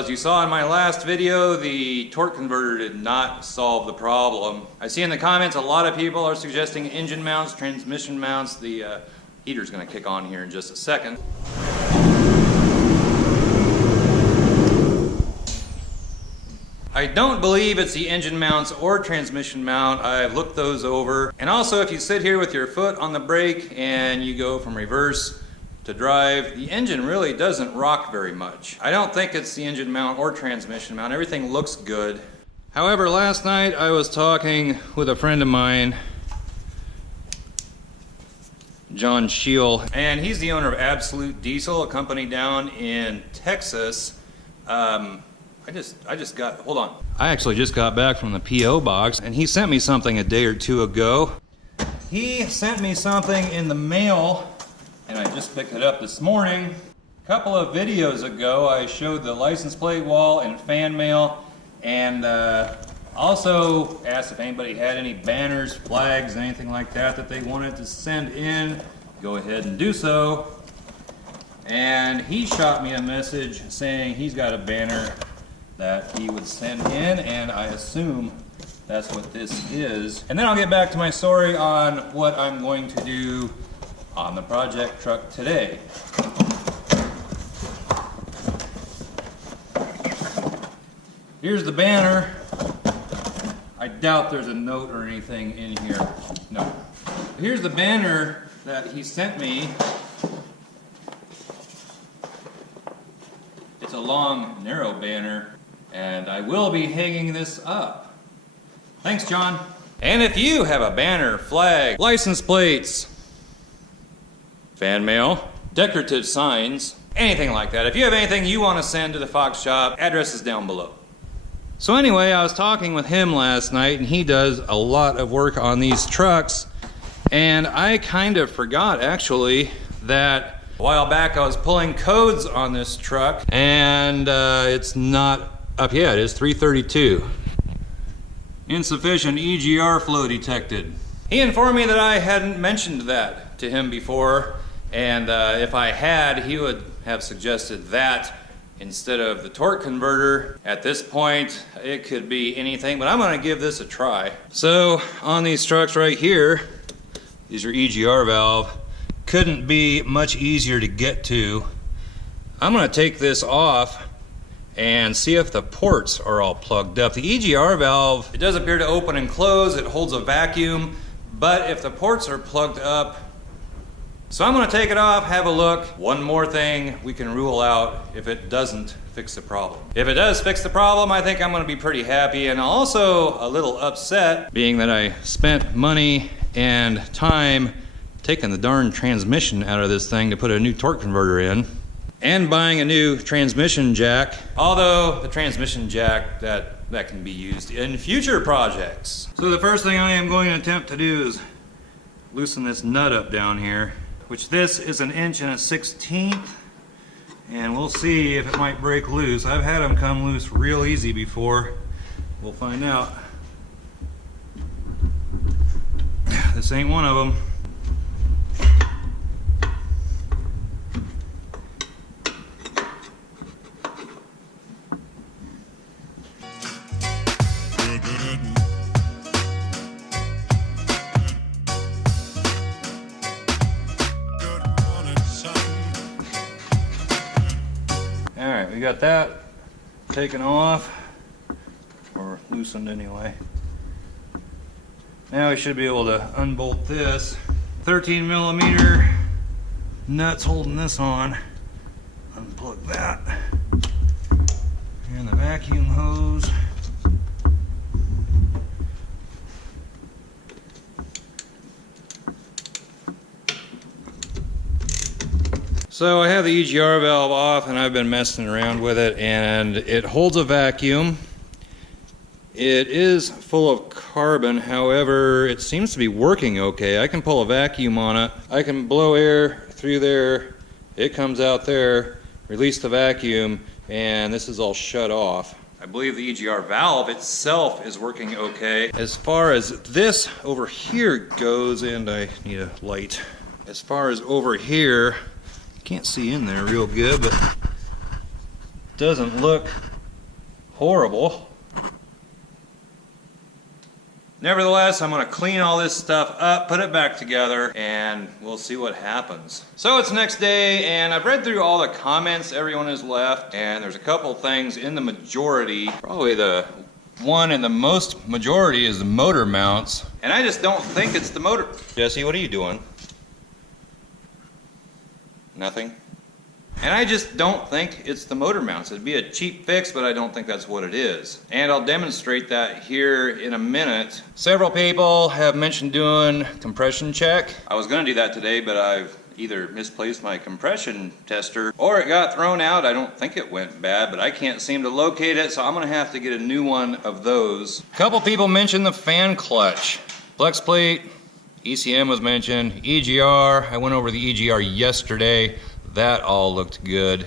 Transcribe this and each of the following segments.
as you saw in my last video, the torque converter did not solve the problem. I see in the comments a lot of people are suggesting engine mounts, transmission mounts. The heater's going to kick on here in just a second. I don't believe it's the engine mounts or transmission mount. I've looked those over. And also, if you sit here with your foot on the brake and you go from reverse to drive, the engine really doesn't rock very much. I don't think it's the engine mount or transmission mount. Everything looks good. However, last night I was talking with a friend of mine, John Scheel, and he's the owner of Absolute Diesel, a company down in Texas. I actually just got back from the P.O. box, and he sent me something a day or two ago. He sent me something in the mail, and I just picked it up this morning. A couple of videos ago, I showed the license plate wall and fan mail, and also asked if anybody had any banners, flags, anything like that that they wanted to send in. Go ahead and do so. And he shot me a message saying he's got a banner that he would send in, and I assume that's what this is. And then I'll get back to my story on what I'm going to do on the project truck today. Here's the banner. I doubt there's a note or anything in here. No. Here's the banner that he sent me. It's a long, narrow banner, and I will be hanging this up. Thanks, John. And if you have a banner, flag, license plates, fan mail, decorative signs, anything like that, if you have anything you want to send to the Fox shop, address is down below. So anyway, I was talking with him last night, and he does a lot of work on these trucks, and I kind of forgot, actually, that a while back I was pulling codes on this truck, and it's not up yet. It's 332. Insufficient EGR flow detected. He informed me that I hadn't mentioned that to him before, and if I had, he would have suggested that instead of the torque converter. At this point, it could be anything, but I'm going to give this a try. So on these trucks right here, these are EGR valve. Couldn't be much easier to get to. I'm going to take this off and see if the ports are all plugged up. The EGR valve, it does appear to open and close. It holds a vacuum, but if the ports are plugged up, so I'm going to take it off, have a look. One more thing we can rule out if it doesn't fix the problem. If it does fix the problem, I think I'm going to be pretty happy, and also a little upset, being that I spent money and time taking the darn transmission out of this thing to put a new torque converter in, and buying a new transmission jack. Although the transmission jack, that can be used in future projects. So the first thing I am going to attempt to do is loosen this nut up down here, which this is 1 1/16", and we'll see if it might break loose. I've had them come loose real easy before. We'll find out. This ain't one of them. Alright, we got that taken off, or loosened anyway. Now we should be able to unbolt this. 13mm nuts holding this on. Unplug that. And the vacuum hose. So I have the EGR valve off, and I've been messing around with it, and it holds a vacuum. It is full of carbon, however, it seems to be working okay. I can pull a vacuum on it. I can blow air through there, it comes out there, release the vacuum, and this is all shut off. I believe the EGR valve itself is working okay. As far as this over here goes, and I need a light. As far as over here, can't see in there real good, but doesn't look horrible. Nevertheless, I'm going to clean all this stuff up, put it back together, and we'll see what happens. So it's next day, and I've read through all the comments everyone has left, and there's a couple things in the majority. Probably the one in the most majority is the motor mounts, and I just don't think it's the motor. Jesse, what are you doing? Nothing? And I just don't think it's the motor mounts. It'd be a cheap fix, but I don't think that's what it is. And I'll demonstrate that here in a minute. Several people have mentioned doing compression check. I was gonna do that today, but I've either misplaced my compression tester or it got thrown out. I don't think it went bad, but I can't seem to locate it, so I'm gonna have to get a new one of those. A couple people mentioned the fan clutch. Flex plate, ECM was mentioned, EGR. I went over the EGR yesterday. That all looked good.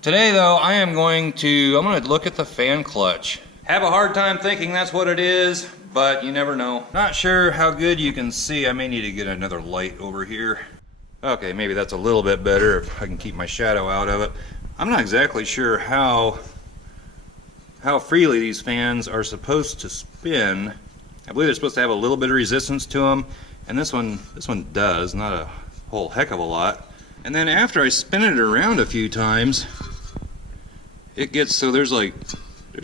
Today though, I'm gonna look at the fan clutch. Have a hard time thinking that's what it is, but you never know. Not sure how good you can see. I may need to get another light over here. Okay, maybe that's a little bit better if I can keep my shadow out of it. I'm not exactly sure how freely these fans are supposed to spin. I believe they're supposed to have a little bit of resistance to them, and this one does, not a whole heck of a lot. And then after I spin it around a few times, it gets so there's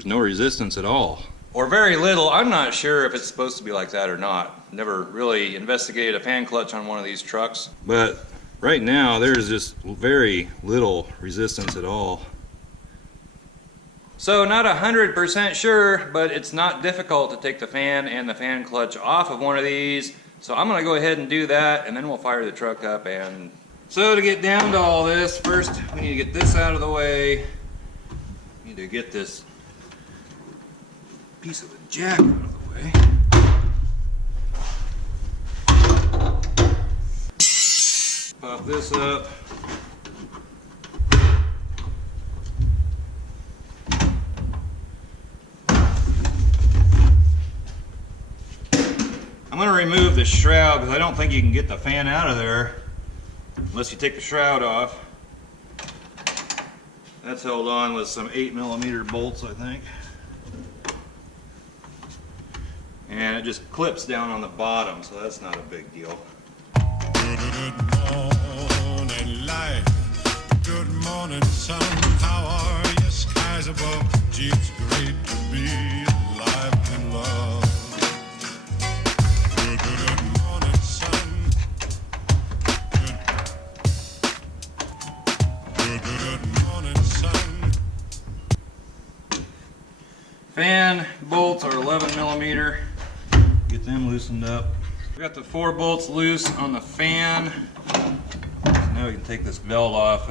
no resistance at all. Or very little. I'm not sure if it's supposed to be like that or not. Never really investigated a fan clutch on one of these trucks. But right now there's just very little resistance at all. So not 100% sure, but it's not difficult to take the fan and the fan clutch off of one of these. So I'm gonna go ahead and do that, and then we'll fire the truck up. And so to get down to all this, first we need to get this out of the way. We need to get this piece of the jack out of the way. Pop this up. I'm going to remove the shroud because I don't think you can get the fan out of there unless you take the shroud off. That's held on with some 8mm bolts, I think. And it just clips down on the bottom, so that's not a big deal. Good morning, life. Good morning, sun. How are you? Skies above. Gee, it's great to be alive and love. Good morning, sun. Good morning, sun. Fan bolts are 11mm. Get them loosened up. We got the 4 bolts loose on the fan. So now we can take this belt off.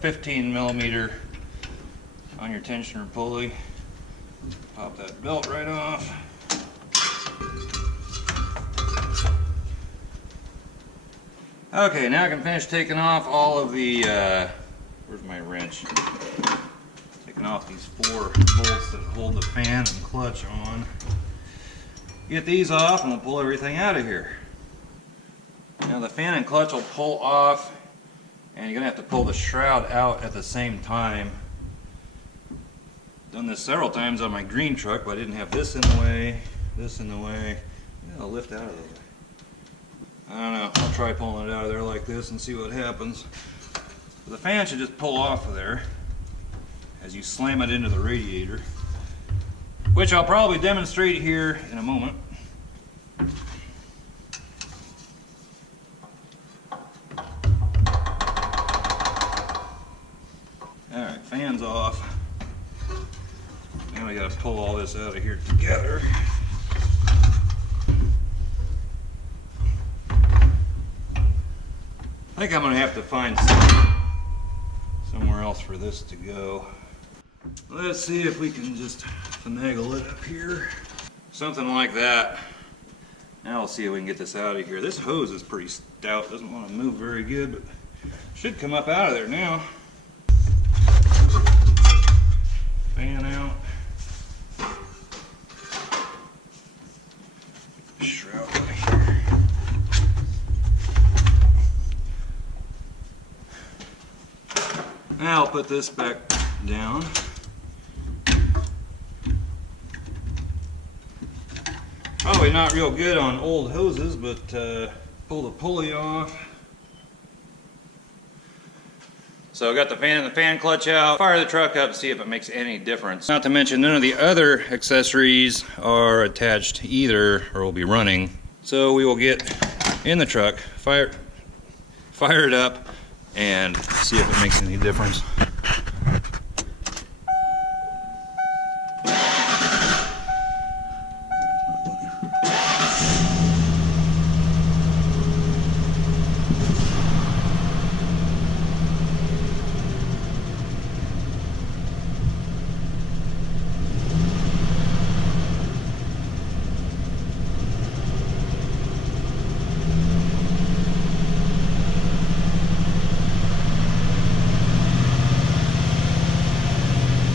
15mm on your tensioner pulley. Pop that belt right off. Okay, now I can finish taking off all of the, where's my wrench? Taking off these 4 bolts that hold the fan and clutch on. Get these off and we'll pull everything out of here. Now the fan and clutch will pull off, and you're going to have to pull the shroud out at the same time. Done this several times on my green truck, but I didn't have this in the way, this in the way. I'll lift out of the way. I don't know, I'll try pulling it out of there like this and see what happens. The fan should just pull off of there as you slam it into the radiator, which I'll probably demonstrate here in a moment. Alright, fan's off. Now we gotta pull all this out of here together. I think I'm gonna have to find somewhere else for this to go. Let's see if we can just finagle it up here. Something like that. Now we'll see if we can get this out of here. This hose is pretty stout, doesn't want to move very good, but should come up out of there now. Fan out. Shroud out of here. Now I'll put this back down. Probably not real good on old hoses, but pull the pulley off. So I got the fan and the fan clutch out. Fire the truck up, see if it makes any difference. Not to mention none of the other accessories are attached either or will be running. So we will get in the truck, fire it up, and see if it makes any difference.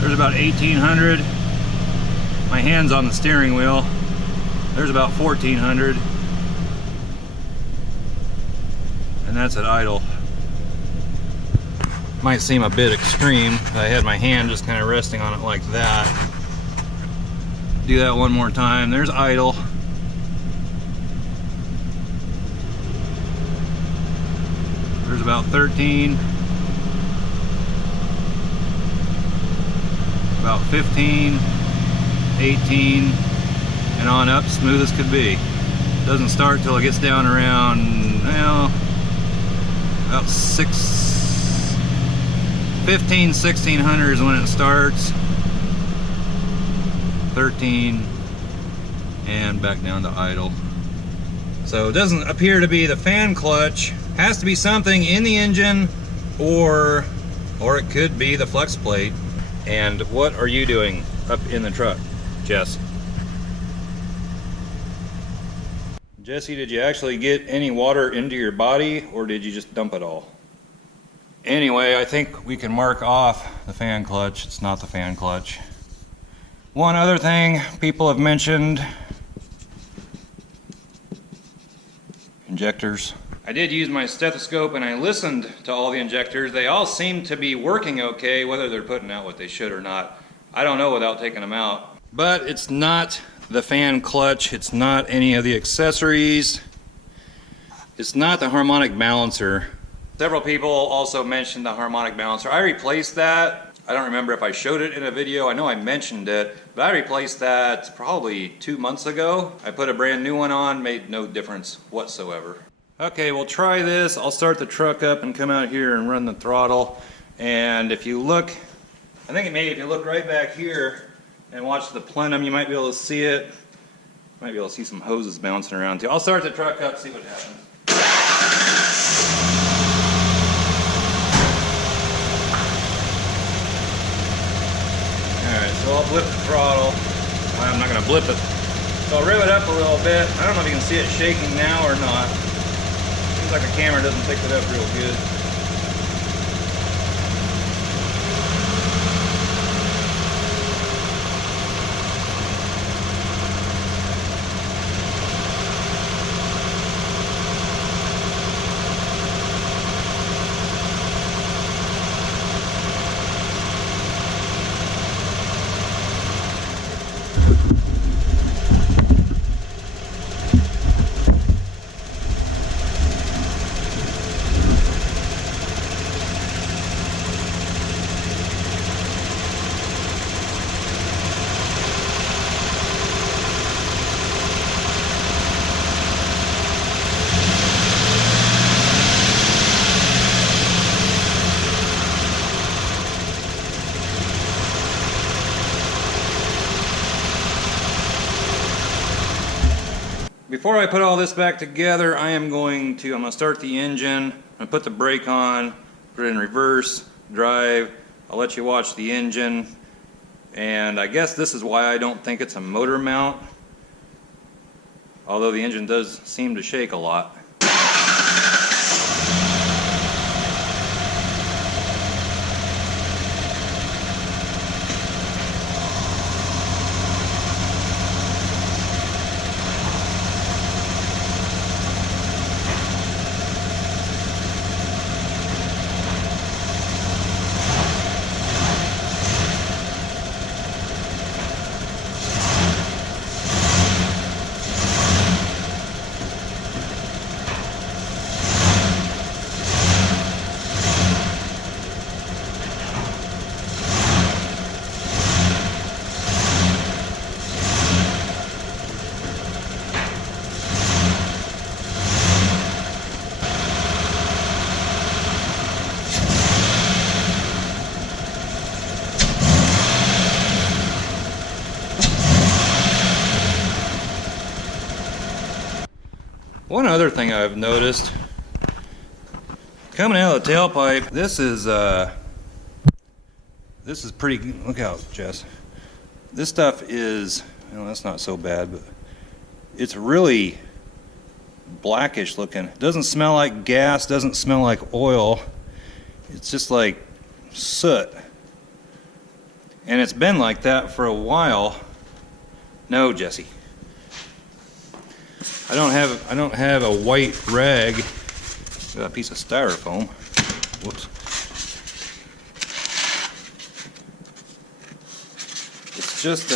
There's about 1,800. My hand's on the steering wheel. There's about 1,400. And that's at idle. Might seem a bit extreme if I had my hand just kind of resting on it like that. Do that one more time. There's idle. There's about 13. About 15, 18, and on up, smooth as could be. Doesn't start till it gets down around, well, about 15, 1600 is when it starts. 13, and back down to idle. So it doesn't appear to be the fan clutch. Has to be something in the engine, or it could be the flex plate. And what are you doing up in the truck, Jess? Jesse, did you actually get any water into your body, or did you just dump it all? Anyway, I think we can mark off the fan clutch. It's not the fan clutch. One other thing people have mentioned: injectors. I did use my stethoscope and I listened to all the injectors. They all seem to be working okay, whether they're putting out what they should or not. I don't know without taking them out. But it's not the fan clutch, it's not any of the accessories, it's not the harmonic balancer. Several people also mentioned the harmonic balancer. I replaced that. I don't remember if I showed it in a video. I know I mentioned it, but I replaced that probably 2 months ago. I put a brand new one on, made no difference whatsoever. Okay, we'll try this. I'll start the truck up and come out here and run the throttle. And if you look, I think maybe if you look right back here and watch the plenum, you might be able to see it. You might be able to see some hoses bouncing around too. I'll start the truck up, see what happens. Alright, so I'll blip the throttle. Well, I'm not going to blip it. So I'll rev it up a little bit. I don't know if you can see it shaking now or not. Seems like the camera doesn't pick it up real good. Before I put all this back together, I'm going to start the engine. I'm going to put the brake on, put it in reverse, drive. I'll let you watch the engine. And I guess this is why I don't think it's a motor mount, although the engine does seem to shake a lot. One other thing I've noticed, coming out of the tailpipe, this is pretty, look out, Jess. This stuff is, well, that's not so bad, but it's really blackish looking. It doesn't smell like gas, doesn't smell like oil. It's just like soot. And it's been like that for a while. No, Jesse. I don't have a white rag. Got a piece of styrofoam. Whoops. It's just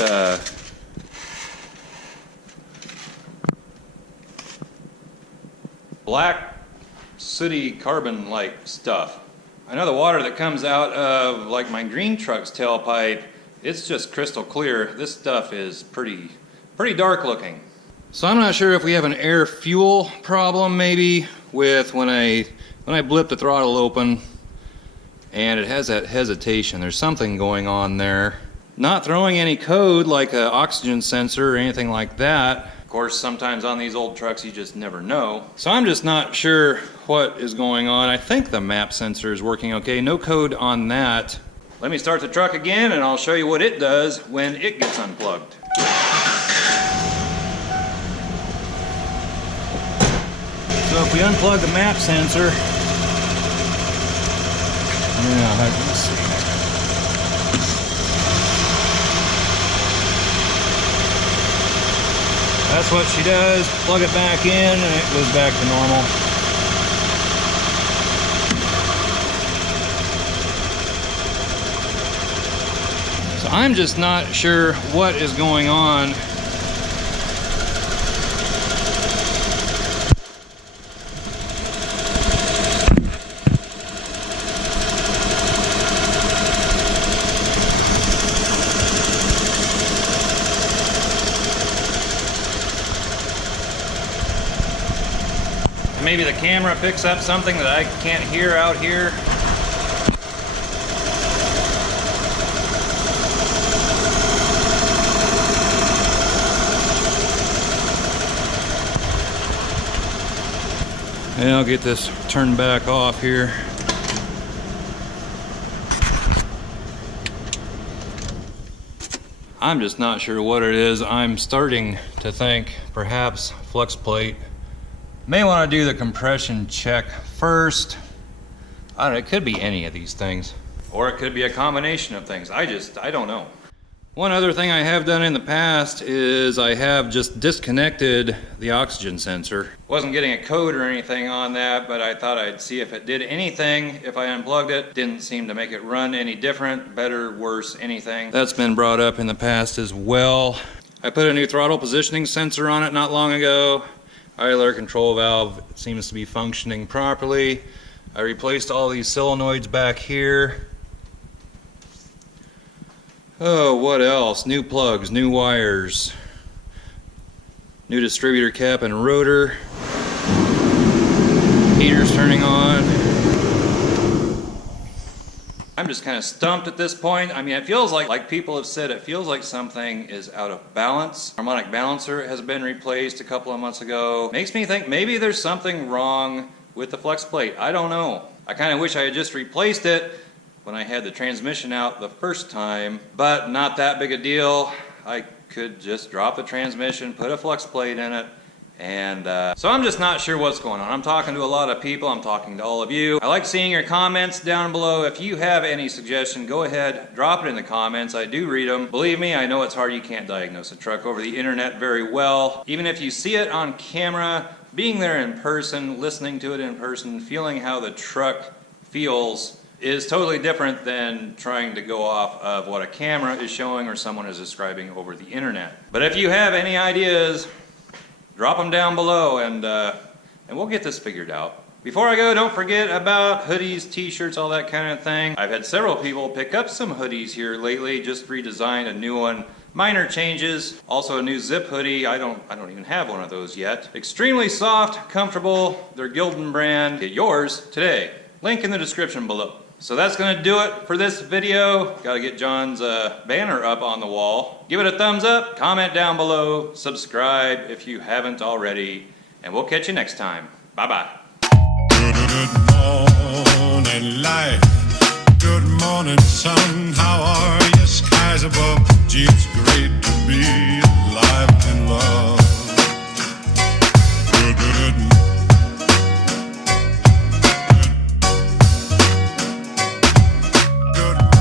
black, sooty, carbon-like stuff. I know the water that comes out of like my green truck's tailpipe, it's just crystal clear. This stuff is pretty dark looking. So I'm not sure if we have an air fuel problem maybe with when I blip the throttle open and it has that hesitation. There's something going on there. Not throwing any code like an oxygen sensor or anything like that. Of course, sometimes on these old trucks you just never know. So I'm just not sure what is going on. I think the map sensor is working okay. No code on that. Let me start the truck again and I'll show you what it does when it gets unplugged. So if we unplug the map sensor, let's see. That's what she does. Plug it back in and it goes back to normal. So I'm just not sure what is going on. Maybe the camera picks up something that I can't hear out here. And I'll get this turned back off here. I'm just not sure what it is. I'm starting to think perhaps flex plate. May want to do the compression check first. I don't know, it could be any of these things. Or it could be a combination of things. I don't know. One other thing I have done in the past is I have just disconnected the oxygen sensor. Wasn't getting a code or anything on that, but I thought I'd see if it did anything if I unplugged it. Didn't seem to make it run any different, better, worse, anything. That's been brought up in the past as well. I put a new throttle positioning sensor on it not long ago. Idler control valve seems to be functioning properly. I replaced all these solenoids back here. Oh, what else? New plugs, new wires, new distributor cap and rotor. Heater's turning on. I'm just kind of stumped at this point. I mean, it feels like people have said, it feels like something is out of balance. Harmonic balancer has been replaced a couple of months ago. Makes me think maybe there's something wrong with the flex plate. I don't know. I kind of wish I had just replaced it when I had the transmission out the first time, but not that big a deal. I could just drop the transmission, put a flex plate in it, and so I'm just not sure what's going on. I'm talking to a lot of people. I'm talking to all of you. I like seeing your comments down below. If you have any suggestion, go ahead, drop it in the comments. I do read them. Believe me, I know it's hard. You can't diagnose a truck over the internet very well. Even if you see it on camera, being there in person, listening to it in person, feeling how the truck feels is totally different than trying to go off of what a camera is showing or someone is describing over the internet. But if you have any ideas, drop them down below and we'll get this figured out. Before I go, don't forget about hoodies, t-shirts, all that kind of thing. I've had several people pick up some hoodies here lately, just redesigned a new one. Minor changes, also a new zip hoodie. I don't even have one of those yet. Extremely soft, comfortable, they're Gildan brand. Get yours today. Link in the description below. So that's gonna do it for this video. Gotta get John's banner up on the wall. Give it a thumbs up, comment down below, subscribe if you haven't already, and we'll catch you next time. Bye-bye. Good morning, life. Good morning, sun. How are you? Skies above. Gee, it's great to be